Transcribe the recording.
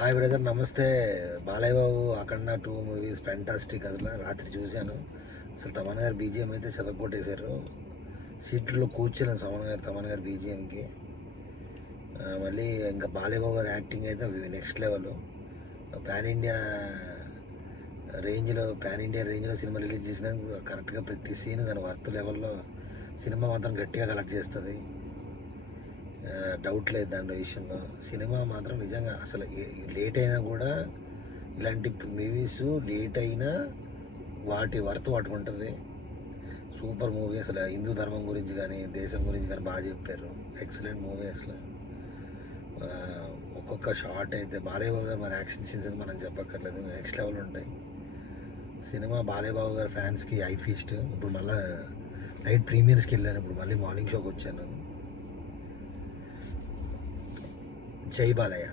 Hi brother, నమస్తే. బాలయ్య బాబు అఖండ 2 movies fantastic. అసలు రాత్రి చూశాను. అసలు తమన్ గారు బీజిఎం అయితే చెదగొట్టేశారు. సీట్లో కూర్చోలేను తమన్ గారు బీజిఎంకి. మళ్ళీ ఇంకా బాలయ్య బాబు గారి యాక్టింగ్ అయితే నెక్స్ట్ లెవెల్. పాన్ ఇండియా రేంజ్లో సినిమా రిలీజ్ చేసినందుకు కరెక్ట్గా ప్రతి సీన్ దాని వర్త్ లెవెల్లో సినిమా మాత్రం గట్టిగా కలెక్ట్ చేస్తుంది. డౌట్ లేదు దాని విషయంలో. సినిమా మాత్రం నిజంగా అసలు లేట్ అయినా కూడా ఇలాంటి మూవీస్ లేట్ అయినా వాటి వర్త్ పట్టుకుంటుంది. Super movie. అసలు హిందూ ధర్మం గురించి కానీ దేశం గురించి కానీ బాగా చెప్పారు. ఎక్సలెంట్ మూవీ అసలు. ఒక్కొక్క షార్ట్ అయితే బాలయ్య బాబు గారు మన యాక్షన్ సీన్స్ అయితే మనం చెప్పక్కర్లేదు, నెక్స్ట్ లెవెల్ ఉంటాయి. సినిమా బాలయ్య బాబు గారి ఫ్యాన్స్కి ఐ ఫీస్ట్. ఇప్పుడు మళ్ళీ నైట్ ప్రీమియర్స్కి వెళ్ళాను, ఇప్పుడు మళ్ళీ మార్నింగ్ షోకి వచ్చాను. జై బాలయ్య.